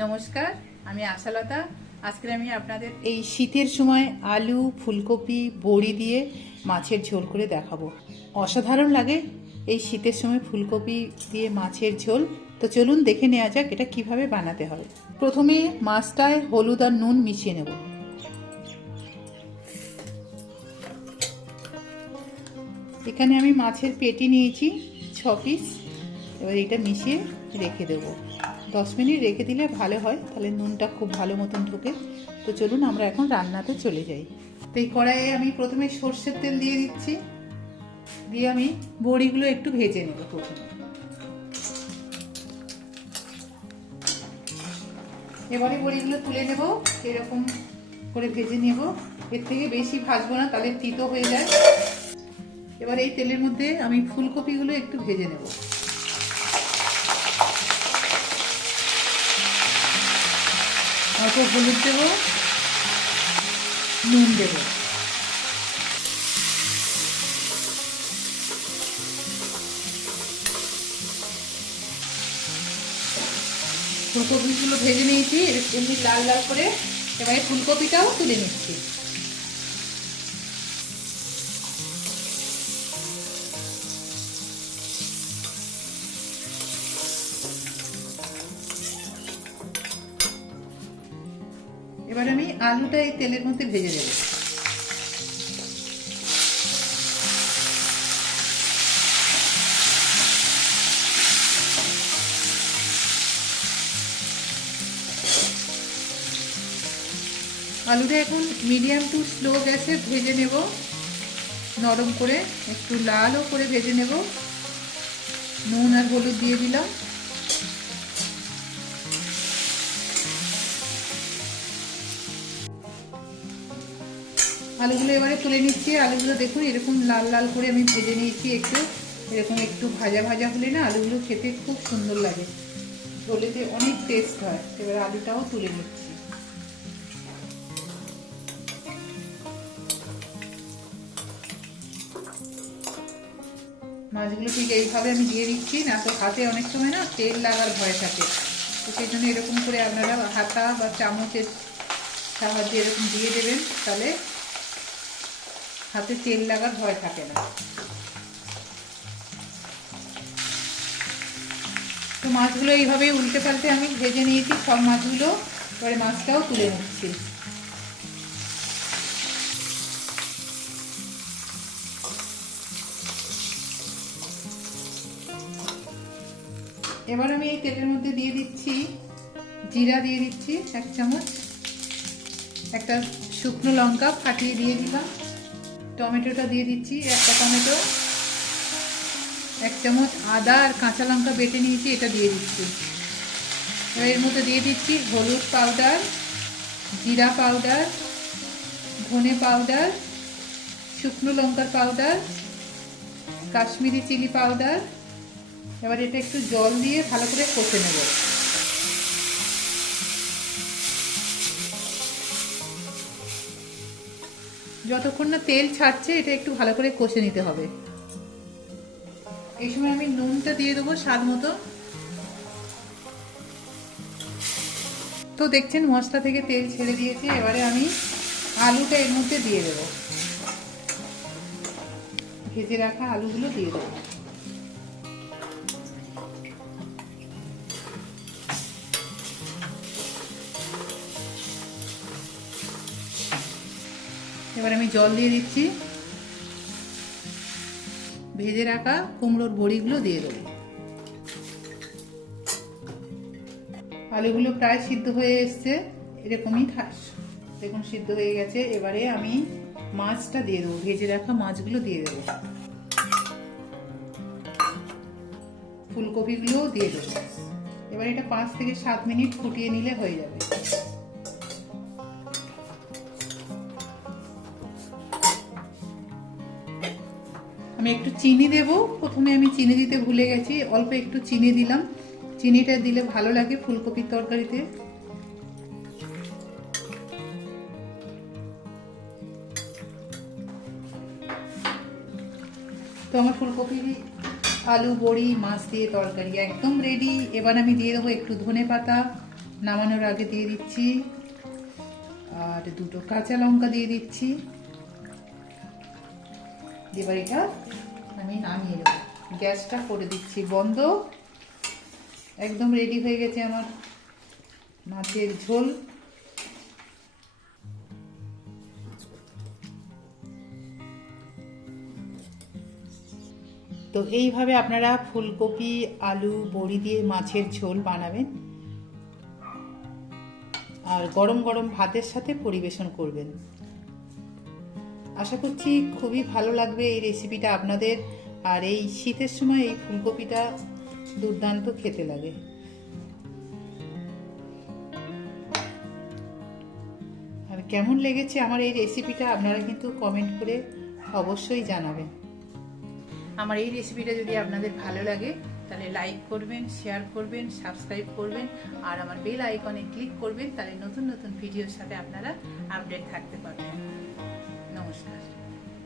নমস্কার, আমি আশালতা। আজকে আমি আপনাদের এই শীতের সময় আলু, ফুলকপি, বড়ি দিয়ে মাছের ঝোল করে দেখাবো। অসাধারণ লাগে এই শীতের সময় ফুলকপি দিয়ে মাছের ঝোল। তো চলুন দেখে নেওয়া যাক এটা কীভাবে বানাতে হবে প্রথমে মাছটায় হলুদ আর নুন মিশিয়ে নেব। এখানে আমি মাছের পেটি নিয়েছি, ছ পিস এবার এটা মিশিয়ে রেখে দেবো। দশ মিনিট রেখে দিলে ভালো হয়, তাহলে নুনটা খুব ভালো মতন ঢোকে। তো চলুন আমরা এখন রান্নাতে চলে যাই। তো এই কড়াইয়ে আমি প্রথমে সর্ষের তেল দিয়ে দিচ্ছি। দিয়ে আমি বড়িগুলো একটু ভেজে নেব প্রথমে। এবারে বড়িগুলো তুলে নেব, এরকম করে ভেজে নেব। এর থেকে বেশি ভাজবো না, তাহলে তিতো হয়ে যায়। এবার এই তেলের মধ্যে আমি ফুলকপিগুলো একটু ভেজে নেব। অল্প হলুদ দেব, নুন দেব। ফুলকপিগুলো ভেজে নিয়েছি এমনি লাল লাল করে এবারে ফুলকপিটাও তুলে নিচ্ছি। এবার আমি আলুটা এই তেলের মধ্যে ভেজে দেব আলুটা এখন মিডিয়াম টু স্লো গ্যাসে ভেজে নেব। নরম করে একটু লালও করে ভেজে নেব। নুন আর হলুদ দিয়ে দিলাম। আলুগুলো এবারে তুলে নিচ্ছি। আলুগুলো দেখুন, এরকম লাল লাল করে আমি ভেজে নিয়েছি একটু। এরকম একটু ভাজা ভাজা হলে না আলুগুলো খেতে খুব সুন্দর লাগে। ঝোলেতে অনেক টেস্ট হয়। এবার আলুটাও তুলে নিচ্ছি। মাছগুলো ঠিক এইভাবে আমি দিয়ে দিচ্ছি, না তো হাতে অনেক সময় না তেল লাগার ভয় থাকে। তো সেই জন্য এরকম করে আপনারা হাতা বা চামচের সাহায্যে এরকম দিয়ে দেবেন। তাহলে হাতে তেল লাগার ভয় থাকে না। তো মাছগুলো এইভাবে উল্টে পাল্টে আমি ভেজে নিয়েছি সব মাছগুলো এবারে মাছটাও তুলে নিচ্ছি। এবার আমি এই তেলের মধ্যে দিয়ে দিচ্ছি, জিরা দিয়ে দিচ্ছি, এক চামচ। একটা শুকনো লঙ্কা ফাটিয়ে দিয়ে দিলাম। টমেটোটা দিয়ে দিচ্ছি, একটা টমেটো, এক চামচ আদা আর কাঁচা লঙ্কা বেটে নিয়েছি, এটা দিয়ে দিচ্ছি। এর মধ্যে দিয়ে দিচ্ছি হলুদ পাউডার, জিরা পাউডার, ধনে পাউডার, শুকনো লঙ্কার পাউডার, কাশ্মীরি চিলি পাউডার। এবার এটা একটু জল দিয়ে ভালো করে কষে নেব। যতক্ষণ না তেল ছাড়ছে, এটা একটু ভালো করে কষে নিতে হবে। এই সময় আমি নুনটা দিয়ে দেবো স্বাদ মতো। তো দেখছেন, মশলা থেকে তেল ছেড়ে দিয়েছে। এবারে আমি আলুটা এর মধ্যে দিয়ে দেবো। ভেজে রাখা আলুগুলো দিয়ে দেবো। এবার আমি জল দিয়ে দিচ্ছি। ভেজে রাখা কুমড়োর বড়িগুলো দিয়ে দেবো। আলুগুলো প্রায় সিদ্ধ হয়ে এসছে, এরকমই থাস দেখুন, সিদ্ধ হয়ে গেছে। এবারে আমি মাছটা দিয়ে দেবো, ভেজে রাখা মাছগুলো দিয়ে দেবো। ফুলকপিগুলোও দিয়ে দেবো। এবার এটা পাঁচ থেকে সাত মিনিট ফুটিয়ে নিলে হয়ে যাবে। আমি একটু চিনি দেব। প্রথমে আমি চিনি দিতে ভুলে গেছি, অল্প একটু চিনি দিলাম। চিনিটা দিলে ভালো লাগে ফুলকপির তরকারিতে। তো আমার ফুলকপি, আলু, বড়ি, মাছ দিয়ে তরকারি একদম রেডি এবার আমি দিয়ে দেবো একটু ধনে পাতা, নামানোর আগে দিয়ে দিচ্ছি। আর দুটো কাঁচা লঙ্কা দিয়ে দিচ্ছি। এবার এটা আমি নামিয়ে নেব। গ্যাসটা করে দিচ্ছি বন্ধ। একদম রেডি হয়ে গেছে আমার মাছের ঝোল। তো এইভাবে আপনারা ফুলকপি, আলু, বড়ি দিয়ে মাছের ঝোল বানাবেন। আর গরম গরম ভাতের সাথে পরিবেশন করবেন। আশা করছি খুবই ভালো লাগবে এই রেসিপিটা আপনাদের। আর এই শীতের সময় এই ফুলকপিটা দুর্দান্ত খেতে লাগে। আর কেমন লেগেছে আমার এই রেসিপিটা আপনারা কিন্তু কমেন্ট করে অবশ্যই জানাবেন। আমার এই রেসিপিটা যদি আপনাদের ভালো লাগে, তাহলে লাইক করবেন শেয়ার করবেন সাবস্ক্রাইব করবেন, আর আমার বেল আইকনে ক্লিক করবেন, তাহলে নতুন নতুন ভিডিওর সাথে আপনারা আপডেট থাকতে পারবেন। disgusting.